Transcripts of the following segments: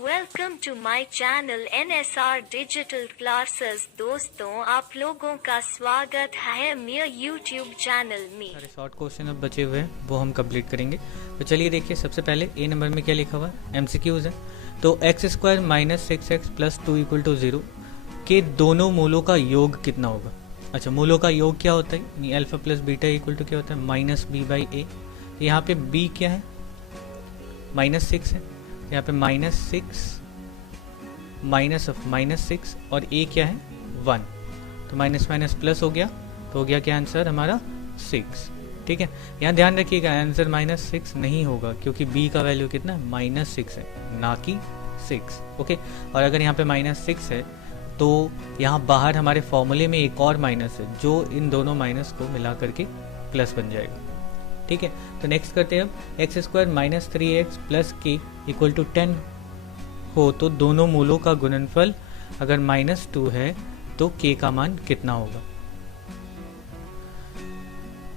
Welcome to my channel NSR digital classes. दोस्तों, आप लोगों का स्वागत है मेरे यूट्यूब चैनल में। सारे शॉर्ट क्वेश्चन अब बचे हुए हैं वो हम कंप्लीट करेंगे। तो चलिए देखिए, सबसे पहले ए नंबर में क्या लिखा हुआ है, MCQs है। तो x square minus 6x plus 2 equal to 0 के दोनों मूलों का योग कितना होगा। अच्छा, मूलों का योग क्या होता है, alpha plus beta equal to क्या होता है, माइनस बी बाई ए। यहाँ पे b क्या है, -6 है, यहाँ पे -6 और a क्या है 1, तो माइनस माइनस प्लस हो गया, तो हो गया क्या आंसर हमारा 6। ठीक है, यहाँ ध्यान रखिएगा आंसर -6 नहीं होगा क्योंकि b का वैल्यू कितना है, -6 है, ना कि 6। ओके, और अगर यहाँ पे -6 है तो यहाँ बाहर हमारे फॉर्मूले में एक और माइनस है जो इन दोनों माइनस को मिला करके प्लस बन जाएगा। ठीक है, तो नेक्स्ट करते हैं अब x square minus 3x plus के इक्वल टू 10 हो तो दोनों मूलों का गुणनफल अगर -2 है तो k का मान कितना होगा।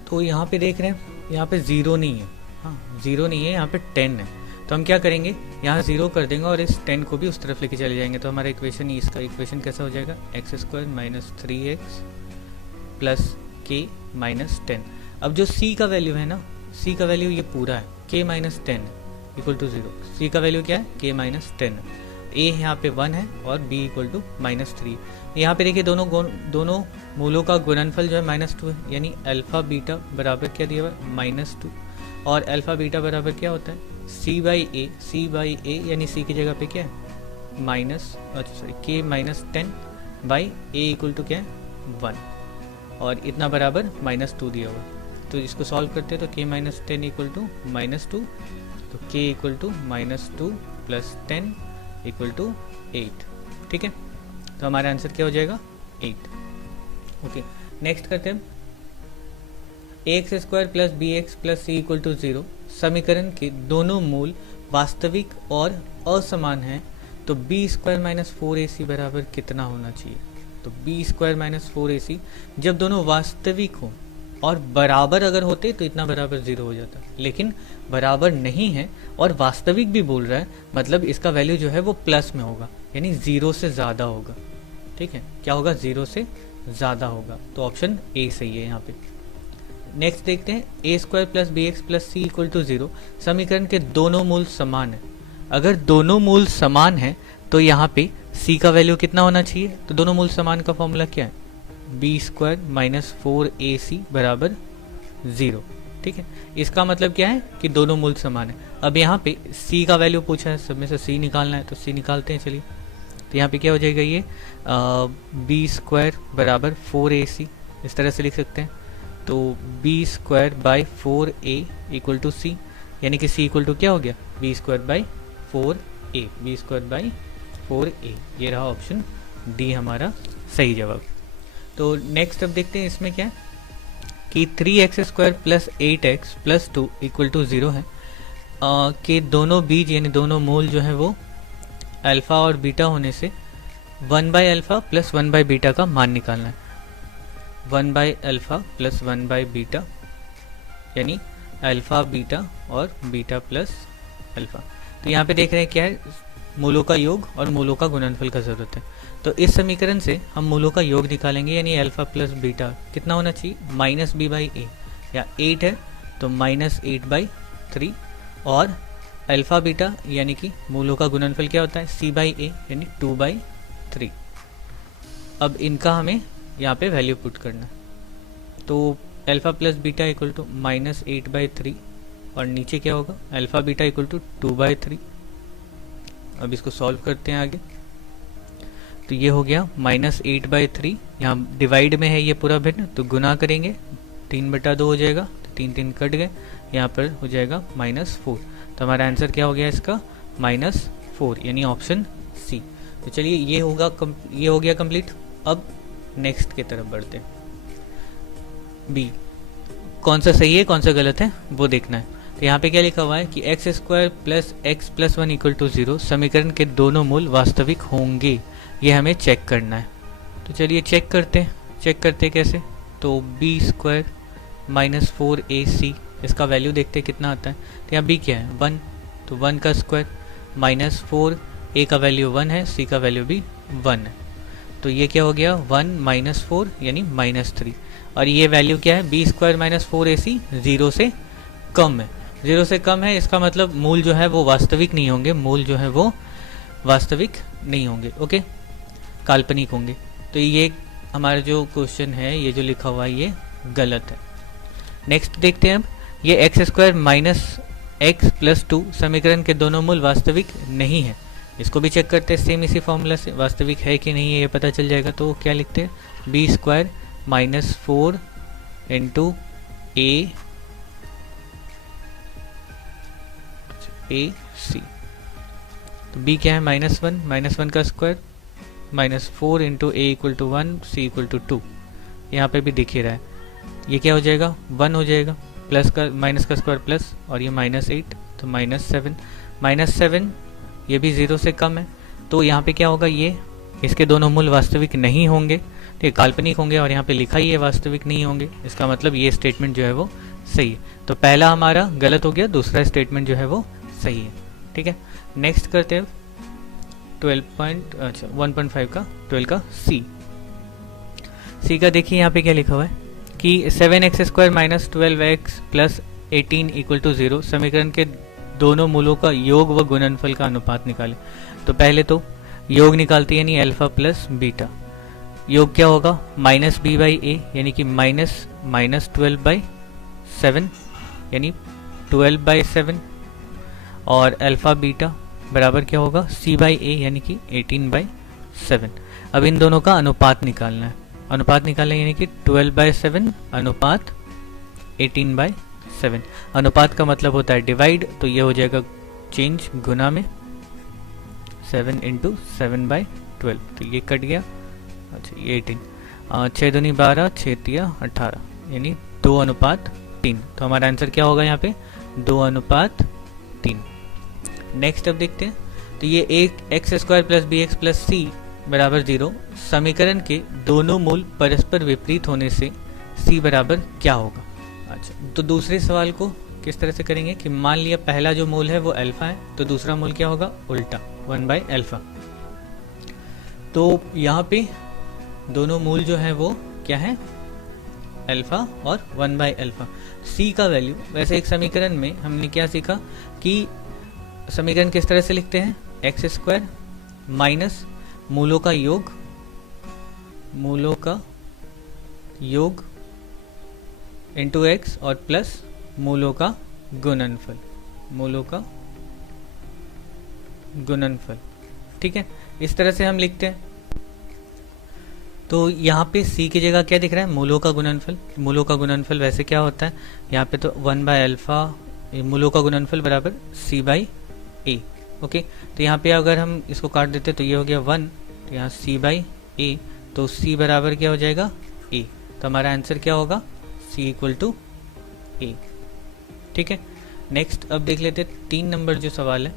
तो यहाँ पे देख रहे हैं, यहाँ पे 0 नहीं है, हाँ 0 नहीं है, यहाँ पे 10 है। तो हम क्या करेंगे, यहाँ 0 कर देंगे और इस 10 को भी उस तरफ लेके चले जाएंगे। तो हमारा इक्वेशन, इसका इक्वेशन कैसा हो जाएगा, x square minus 3x plus के माइनस 10। अब जो c का वैल्यू है ना, c का वैल्यू ये पूरा है, k minus 10 equal to 0। c का वैल्यू क्या है, k माइनस 10। a यहाँ पे 1 है और b इक्वल टू -3। यहाँ पे देखिए दोनों मूलों का गुणनफल जो है -2 है, यानी अल्फा बीटा बराबर क्या दिया हुआ है, -2। और अल्फा बीटा बराबर क्या होता है, c बाई a, यानी c की जगह पे क्या है k minus 10 by a equal to क्या है 1, और इतना बराबर -2 दिया हुआ। तो इसको सॉल्व करते हैं तो k माइनस 10 इक्वल टू -2, तो k equal to -2 plus 10 equal to 8। ठीक है, तो हमारा आंसर क्या हो जाएगा 8। ओके, नेक्स्ट करते हैं x square plus B x plus C equal to 0 समीकरण के दोनों मूल वास्तविक और असमान हैं तो बी स्क्वायर माइनस 4ac बराबर कितना होना चाहिए। तो बी स्क्वायर माइनस 4ac जब दोनों वास्तविक हों और बराबर अगर होते तो इतना बराबर 0 हो जाता, लेकिन बराबर नहीं है और वास्तविक भी बोल रहा है, मतलब इसका वैल्यू जो है वो प्लस में होगा, यानी 0 से ज़्यादा होगा। ठीक है, क्या होगा, 0 से ज़्यादा होगा, तो ऑप्शन ए सही है यहाँ पे। नेक्स्ट देखते हैं A square plus B x plus C equal to 0 समीकरण के दोनों मूल समान है। अगर दोनों मूल समान है तो यहाँ पे c का वैल्यू कितना होना चाहिए, तो दोनों मूल समान का फॉर्मूला क्या है, बी स्क्वायर माइनस 4ac बराबर 0। ठीक है, इसका मतलब क्या है कि दोनों मूल समान है। अब यहाँ पे c का वैल्यू पूछा है, सब में से c निकालना है, तो c निकालते हैं। चलिए, तो यहाँ पे क्या हो जाएगा, ये बी स्क्वायर बराबर 4ac, इस तरह से लिख सकते हैं। तो B square by 4a equal to C, यानी कि c इक्वल टू क्या हो गया, B square by 4a, B square by 4a। ये रहा ऑप्शन डी हमारा सही जवाब। तो नेक्स्ट अब देखते हैं इसमें क्या है कि 3x square plus 8x plus 2 equal to 0 है कि दोनों बीज यानी दोनों मूल जो है वो अल्फ़ा और बीटा होने से 1 by alpha plus 1 by beta का मान निकालना है। 1 by alpha plus 1 by beta, यानी अल्फ़ा बीटा और बीटा प्लस अल्फ़ा। तो यहाँ पे देख रहे हैं क्या है, मूलों का योग और मूलों का गुणनफल का ज़रूरत है। तो इस समीकरण से हम मूलों का योग निकालेंगे, यानी अल्फ़ा प्लस बीटा कितना होना चाहिए, माइनस बी बाई ए, या 8 है तो -8/3, और अल्फ़ा बीटा यानी कि मूलों का गुणनफल क्या होता है, c बाई ए, यानी 2/3। अब इनका हमें यहाँ पे वैल्यू पुट करना है। तो alpha plus beta equal to -8/3, और नीचे क्या होगा, अल्फ़ा बीटा इक्वल टू 2/3। अब इसको सॉल्व करते हैं आगे, तो ये हो गया -8/3, यहाँ डिवाइड में है ये पूरा भिन्न, तो गुना करेंगे 3/2 हो जाएगा, तो 3 3 कट गए, यहाँ पर हो जाएगा -4। तो हमारा आंसर क्या हो गया इसका, -4, यानी ऑप्शन सी। तो चलिए, ये हो गया कंप्लीट। अब नेक्स्ट की तरफ बढ़ते हैं, बी कौन सा सही है कौन सा गलत है वो देखना है। तो यहाँ पे क्या लिखा हुआ है कि x square plus x plus 1 equal to 0 समीकरण के दोनों मूल वास्तविक होंगे, ये हमें चेक करना है। तो चलिए चेक करते कैसे, तो बी स्क्वायर माइनस 4ac, इसका वैल्यू देखते कितना आता है। तो यहाँ बी क्या है 1, तो 1 का स्क्वायर माइनस 4 ए का वैल्यू 1 है, सी का वैल्यू भी 1 है। तो ये क्या हो गया 1 माइनस 4 यानी माइनस 3। और ये वैल्यू क्या है बी स्क्वायर माइनस 4ac 0 से कम है। 0 से कम है इसका मतलब मूल जो है वो वास्तविक नहीं होंगे, मूल जो है वो वास्तविक नहीं होंगे, ओके, काल्पनिक होंगे। तो ये हमारा जो क्वेश्चन है ये जो लिखा हुआ है ये गलत है। नेक्स्ट देखते हैं अब, ये x square minus x plus 2 समीकरण के दोनों मूल वास्तविक नहीं है। इसको भी चेक करते हैं सेम इसी फॉर्मूला से, वास्तविक है कि नहीं है ये पता चल जाएगा। तो क्या लिखते हैं b square minus 4 into a c. तो b क्या है -1 का square -4 into a equal to 1 c equal to 2। यहाँ पे भी दिख ही रहा है, ये क्या हो जाएगा 1 हो जाएगा, प्लस का माइनस का स्क्वायर प्लस, और ये -8 तो -7 ये भी 0 से कम है। तो यहाँ पे क्या होगा, ये इसके दोनों मूल वास्तविक नहीं होंगे, ठीक है, काल्पनिक होंगे, और यहाँ पे लिखा ही है वास्तविक नहीं होंगे। इसका मतलब ये स्टेटमेंट जो है वो सही है। तो पहला हमारा गलत हो गया, दूसरा स्टेटमेंट जो है वो सही है, ठीक है। नेक्स्ट करते हैं 1.5 का 12 का सी का देखिए यहाँ पे क्या लिखा हुआ है कि 7x square minus 12x plus 18 equal to 0 समीकरण के दोनों मूलों का योग व गुणनफल का अनुपात निकालें। तो पहले तो योग निकालते हैं यानी अल्फा प्लस बीटा। योग क्या होगा माइनस बी बाई ए यानी कि माइनस 12/7 यानी 12/7, और अल्फा बीटा बराबर क्या होगा सी बाई ए यानी कि 18/7। अब इन दोनों का अनुपात निकालना है, अनुपात निकालना यानी कि 12/7 अनुपात 18/7। अनुपात का मतलब होता है डिवाइड, तो ये हो जाएगा चेंज गुना में 7 इंटू 7/12, तो ये कट गया। अच्छा ये 18, 6 दूनी 12, 6 तिया 18 यानी 2:3। तो हमारा आंसर क्या होगा यहाँ पे 2:3। नेक्स्ट अब देखते हैं, तो ये एक X square plus B x plus C बराबर 0 समीकरण के दोनों मूल परस्पर विपरीत होने से सी बराबर क्या होगा। अच्छा, तो दूसरे सवाल को किस तरह से करेंगे कि मान लिया पहला जो मूल है वो अल्फा है, तो दूसरा मूल क्या होगा उल्टा 1/अल्फा। तो यहाँ पे दोनों मूल जो है वो क्या है अल्फा और 1/अल्फा। सी का वैल्यू, वैसे एक समीकरण में हमने क्या सीखा कि समीकरण किस तरह से लिखते हैं एक्स स्क्वायर माइनस मूलों का योग इंटू एक्स और प्लस मूलों का गुणनफल, ठीक है, इस तरह से हम लिखते हैं। तो यहाँ पे सी की जगह क्या दिख रहा है मूलों का गुणनफल। मूलों का गुणनफल वैसे क्या होता है यहाँ पे तो 1/अल्फा मूलों का गुणनफल बराबर सी बाई ए, ओके। तो यहाँ पे अगर हम इसको काट देते तो ये हो गया 1, तो यहाँ सी बाई ए, तो सी बराबर क्या हो जाएगा ए। तो हमारा आंसर क्या होगा सी इक्वल टू ए, ठीक है। नेक्स्ट अब देख लेते 3 नंबर जो सवाल है,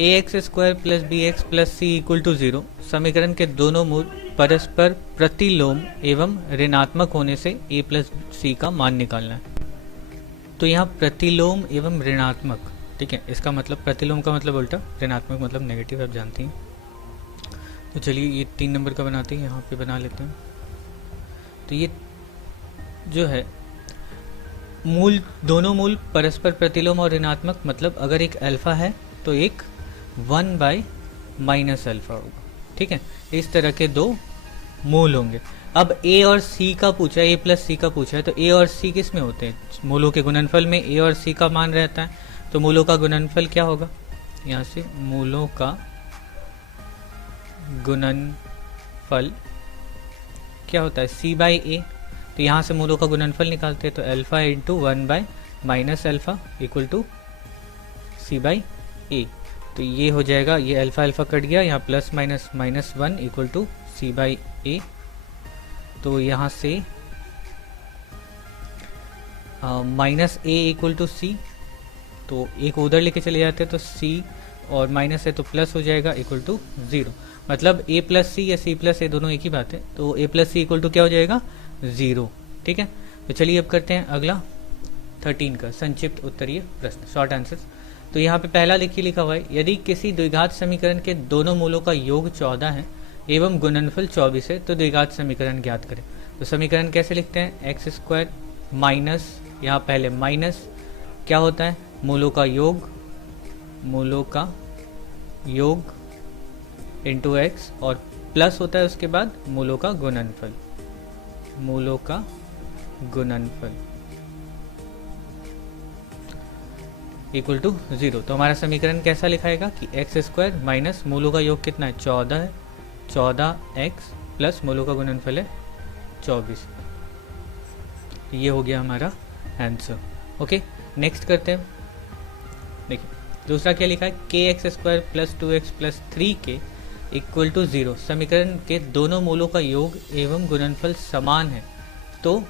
A X square plus B x plus C equal to 0 समीकरण के दोनों मूल परस्पर प्रतिलोम एवं ऋणात्मक होने से ए प्लस सी का मान निकालना है। तो यहाँ प्रतिलोम एवं ऋणात्मक, ठीक है, इसका मतलब प्रतिलोम का मतलब उल्टा, ऋणात्मक मतलब नेगेटिव, आप जानते हैं। तो चलिए ये 3 नंबर का बनाते हैं, यहाँ पे बना लेते हैं। तो ये जो है मूल दोनों मूल परस्पर प्रतिलोम और ऋणात्मक, मतलब अगर एक अल्फा है तो एक 1/-अल्फा होगा, ठीक है। इस तरह के 2 मूल होंगे। अब ए और सी का पूछा है, ए प्लस सी का पूछा है, तो ए और सी किस में होते हैं मूलों के गुणनफल में ए और सी का मान रहता है। तो मूलों का गुणनफल क्या होगा, यहाँ से मूलों का गुणनफल क्या होता है सी बाई ए। तो यहाँ से मूलों का गुणनफल निकालते हैं, तो अल्फा इंटू 1/-अल्फा equal to C by A. तो ये हो जाएगा, ये अल्फा अल्फा कट गया, यहाँ plus minus -1 equal to C by A. तो यहाँ से minus A equal to C, तो एक उधर लेके चले जाते हैं तो सी और माइनस है तो प्लस हो जाएगा इक्वल टू 0। मतलब ए प्लस सी या सी प्लस ए दोनों एक ही बात है। तो ए प्लस सी इक्वल टू क्या हो जाएगा 0, ठीक है। तो चलिए अब करते हैं अगला 13 का संक्षिप्त उत्तरीय प्रश्न, शॉर्ट आंसर। तो यहाँ पे पहला देखिए लिखा हुआ है, यदि किसी द्विघात समीकरण के दोनों मूलों का योग 14 है एवं गुणनफल 24 है तो द्विघात समीकरण ज्ञात करें। तो समीकरण कैसे लिखते हैं, एक्स स्क्वायर माइनस, यहाँ पहले माइनस क्या होता है, मूलों का योग इंटू एक्स, और प्लस होता है उसके बाद मूलों का गुणनफल इक्वल टू 0। तो हमारा समीकरण कैसा लिखाएगा कि एक्स स्क्वायर माइनस मूलों का योग कितना है 14 है, 14x प्लस मूलों का गुणनफल है 24। ये हो गया हमारा आंसर। ओके, नेक्स्ट करते हैं। देखिए दूसरा क्या लिखा है, k x square plus 2x plus 3k equal to 0। समीकरण के दोनों मूलों का योग एवं गुणनफल समान है तो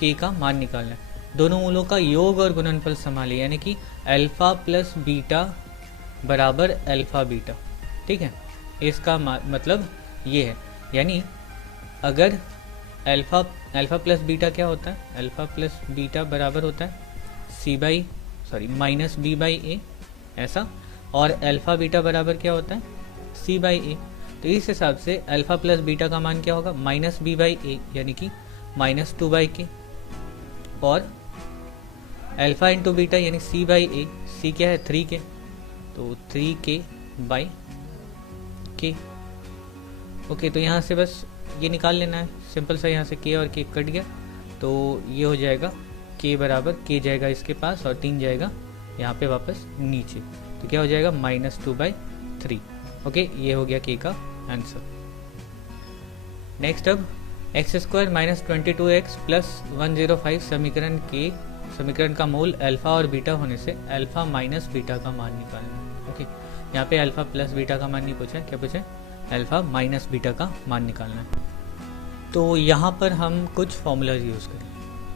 k का मान निकालना है। दोनों मूलों का योग और गुणनफल समान है, यानी कि अल्फा प्लस बीटा बराबर अल्फा बीटा। ठीक है, इसका मतलब ये है, यानी अगर अल्फा प्लस बीटा क्या होता है, अल्फा प्लस बीटा बराबर होता है माइनस बी बाई ए, ऐसा, और अल्फा बीटा बराबर क्या होता है सी बाई ए। तो इस हिसाब से अल्फा प्लस बीटा का मान क्या होगा, माइनस बी बाई ए, यानी कि माइनस 2 बाई के, और अल्फा इंटू बीटा यानी सी बाई ए, सी क्या है 3k, तो 3k बाई के। ओके, तो यहाँ से बस ये निकाल लेना है, सिंपल सा, यहाँ से k और k कट गया, तो ये हो जाएगा k बराबर, k जाएगा इसके पास और 3 जाएगा यहाँ पे वापस नीचे, तो क्या हो जाएगा -2/3। ओके, ये हो गया k का आंसर। नेक्स्ट अब x square minus 22x plus 105 समीकरण का मूल अल्फा और बीटा होने से अल्फा माइनस बीटा का मान निकालना। ओके, यहाँ पे अल्फा प्लस बीटा का मान नहीं पूछा, क्या पूछा, अल्फा माइनस बीटा का मान निकालना है। तो यहाँ पर हम कुछ फॉर्मूलाज यूज़ करें।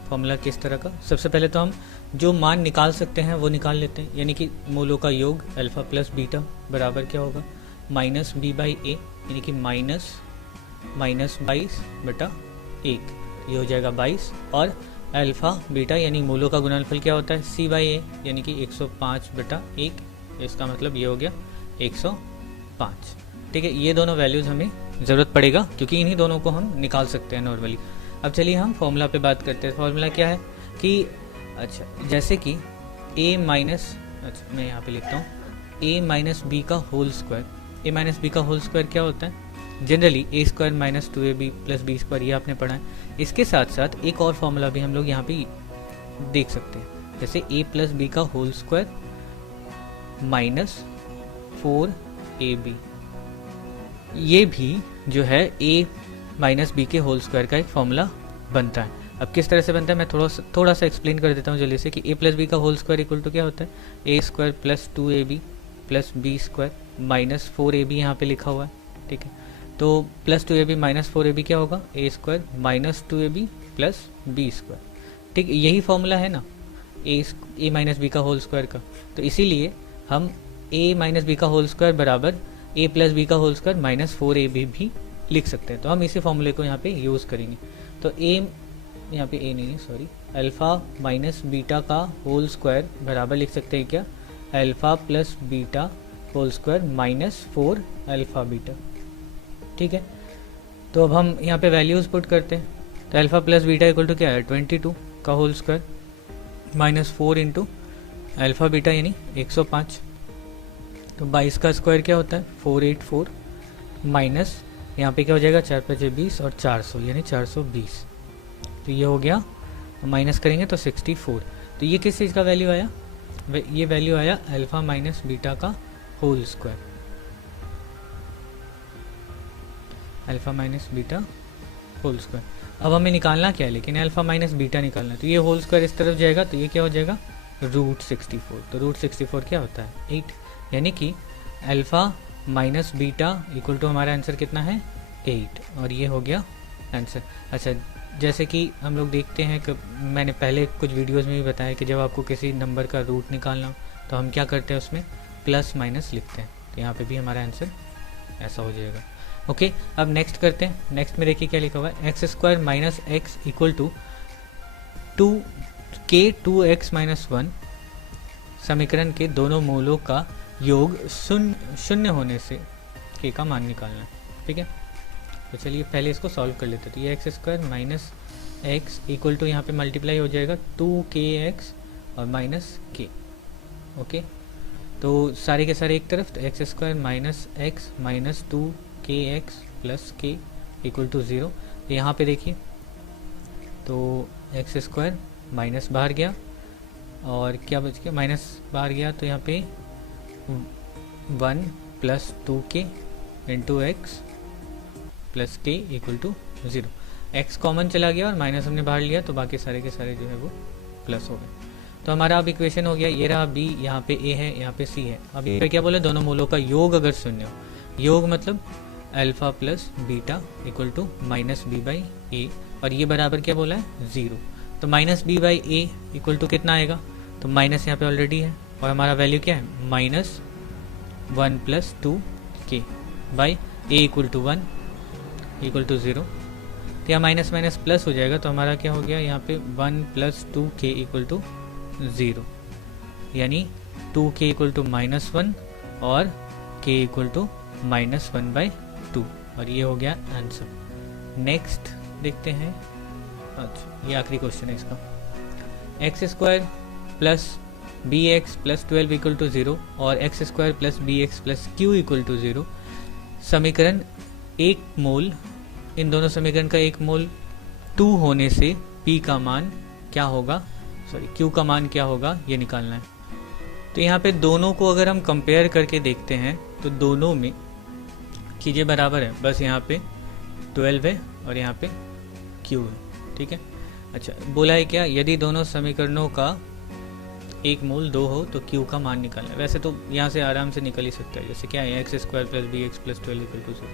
फॉर्मूला किस तरह का, सबसे पहले तो हम जो मान निकाल सकते हैं वो निकाल लेते हैं, यानी कि मूलों का योग अल्फा प्लस बीटा बराबर क्या होगा, माइनस बी बाई ए, यानी कि माइनस 22/1, ये हो जाएगा 22, और अल्फा बीटा यानी मूलों का गुणनफल क्या होता है सी बाई ए, यानी कि 105/1, इसका मतलब ये हो गया 105। ठीक है, ये दोनों वैल्यूज़ हमें ज़रूरत पड़ेगा क्योंकि इन्हीं दोनों को हम निकाल सकते हैं नॉर्मली। अब चलिए हम फॉर्मूला पे बात करते हैं। फॉर्मूला क्या है कि अच्छा, जैसे कि a माइनस, अच्छा मैं यहाँ पे लिखता हूँ a माइनस बी का whole square. a minus b का होल स्क्वायर क्या होता है, generally a square minus 2ab plus b square, ये आपने पढ़ा है। इसके साथ साथ एक और फॉर्मूला भी हम लोग यहाँ पे देख सकते हैं, जैसे a प्लस बी का होल स्क्वायर माइनस 4ab, ये भी जो है a माइनस बी के होल स्क्वायर का एक फॉर्मूला बनता है। अब किस तरह से बनता है मैं थोड़ा सा एक्सप्लेन कर देता हूँ जल्दी से, कि a प्लस बी का होल स्क्वायर इक्वल टू क्या होता है, a square plus 2ab plus b square minus 4ab यहाँ पे लिखा हुआ है। ठीक है, तो प्लस 2ab माइनस 4ab क्या होगा, a square minus 2ab plus b square. ठीक, यही फॉर्मूला है ना a माइनस बी का होल स्क्वायर का, तो इसीलिए हम a माइनस बी का होल स्क्वायर बराबर a प्लस बी का होल स्क्वायर माइनस 4ab भी लिख सकते हैं। तो हम इसी फॉर्मूले को यहाँ पे यूज़ करेंगे। तो a, यहाँ पे a नहीं है सॉरी, अल्फ़ा माइनस बीटा का होल स्क्वायर बराबर लिख सकते हैं क्या, alpha plus beta whole square minus 4 alpha beta. ठीक है, तो अब हम यहाँ पे वैल्यूज़ पुट करते हैं। तो alpha plus beta equal to क्या है 22 का whole square minus 4 into alpha beta यानी 105, तो 22 का स्क्वायर क्या होता है 484, माइनस यहाँ पे क्या हो जाएगा 4 × 5 = 20 और 400 यानी 420, तो ये हो गया, माइनस करेंगे तो 64। तो ये किस चीज़ का वैल्यू आया, ये वैल्यू आया अल्फ़ा माइनस बीटा का whole square, alpha minus beta whole square. अब हमें निकालना क्या है, लेकिन अल्फ़ा माइनस बीटा निकालना है, तो ये होल स्क्वायर इस तरफ जाएगा, तो ये क्या हो जाएगा √64। तो √64 क्या होता है 8, यानी कि alpha minus beta equal to हमारा आंसर कितना है 8, और ये हो गया आंसर। अच्छा, जैसे कि हम लोग देखते हैं कि मैंने पहले कुछ वीडियोस में भी बताया कि जब आपको किसी नंबर का रूट निकालना हो तो हम क्या करते हैं, उसमें प्लस माइनस लिखते हैं, तो यहाँ पे भी हमारा आंसर ऐसा हो जाएगा। ओके, अब नेक्स्ट करते हैं। नेक्स्ट में देखिए क्या लिखा हुआ है, x square minus x equal to 2x - 1 समीकरण के दोनों मूलों का योग शून्य होने से के का मान निकालना है। ठीक है, तो चलिए पहले इसको सॉल्व कर लेते हैं। तो ये x square minus x equal to यहाँ पे मल्टीप्लाई हो जाएगा 2kx और माइनस के। ओके, तो सारे के सारे एक तरफ, तो x square minus x minus 2kx plus के इक्वल टू 0। तो यहाँ पे देखिए, तो एक्स स्क्वायर माइनस बाहर गया और क्या बच गया, माइनस बाहर गया, तो यहाँ पे 1 plus 2k into x plus के इक्वल टू 0। एक्स कॉमन चला गया और माइनस हमने बाहर लिया, तो बाकी सारे के सारे जो है वो प्लस हो गए। तो हमारा अब इक्वेशन हो गया, ये रहा b, यहाँ पे a है, यहाँ पे c है। अब ये क्या बोले, दोनों मूलों का योग अगर शून्य हो, योग मतलब alpha plus beta equal to minus B by A, और ये बराबर क्या बोला है 0। तो minus B by A equal to कितना आएगा, तो माइनस यहाँ पे ऑलरेडी है और हमारा वैल्यू क्या है minus 1 plus 2k by A equal to 1 equal to 0। तो यहाँ माइनस माइनस प्लस हो जाएगा, तो हमारा क्या हो गया यहाँ पे 1 प्लस 2k इक्वल टू 0, यानी 2k इक्वल टू माइनस 1 और k equal to minus 1 by 2, और ये हो गया आंसर। नेक्स्ट देखते हैं, अच्छा ये आखिरी क्वेश्चन है इसका। X square plus B x plus 12 equal to 0 और x square plus B x plus q equal to 0 समीकरण एक मोल, इन दोनों समीकरण का एक मोल 2 होने से p का मान क्या होगा, सॉरी q का मान क्या होगा, ये निकालना है। तो यहाँ पे दोनों को अगर हम कंपेयर करके देखते हैं तो दोनों में चीज़ें बराबर है, बस यहाँ पे 12 है और यहाँ पे q है। ठीक है, अच्छा बोला है क्या, यदि दोनों समीकरणों का एक मूल 2 हो तो q का मान निकालना है। वैसे तो यहाँ से आराम से निकल ही सकता है, जैसे क्या है x square plus B x plus 12 equal to 0,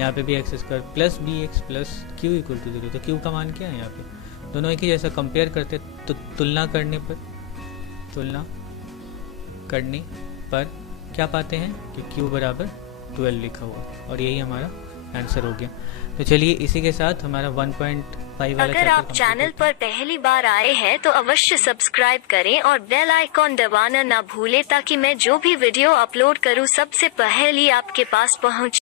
यहाँ पे भी x square plus B x plus q equal to 0। तो q का मान क्या है, यहाँ पे दोनों एक ही जैसा कंपेयर करते तो तुलना करने पर क्या पाते हैं कि q बराबर 12 लिखा हुआ, और यही हमारा आंसर हो गया। तो चलिए इसी के साथ हमारा 1.5 वाला अगर आप चैनल पर पहली बार आए हैं तो अवश्य सब्सक्राइब करें और बेल आइकॉन दबाना ना भूलें, ताकि मैं जो भी वीडियो अपलोड करूं सबसे पहले आपके पास पहुंचे।